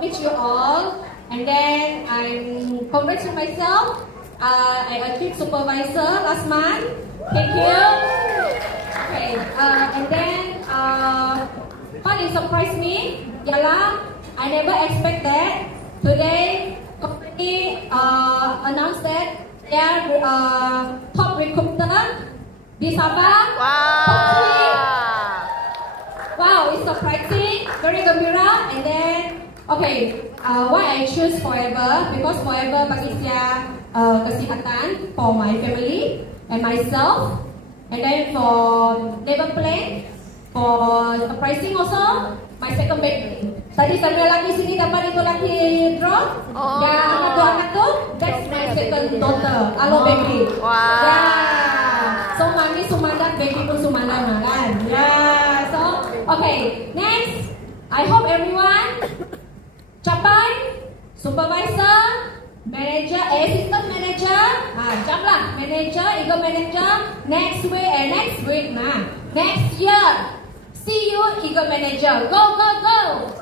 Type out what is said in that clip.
meet you all, and then I'm congratulating myself. I achieved supervisor last month. Thank you. Okay, and then what surprised me? Yalah, I never expect that. Today, company announced that they are top recruiter di Sabah. Wow, it's surprising, very gembira. And then, okay, why I choose Forever? Because Forever bagi saya kesihatan for my family and myself. And then for labor plan, for pricing also, my second baby. Tadi saya lagi sini dapat itu lagi draw. Ya, anak tu, that's my second daughter, Alo baby. Ya, so mami sumandat, baby pun sumandat kan. Ya, so okay, next, I hope everyone capai supervisor, manager, assistant manager, jamlah manager, ego manager next week nah. Next year, see you ego manager. Go go go.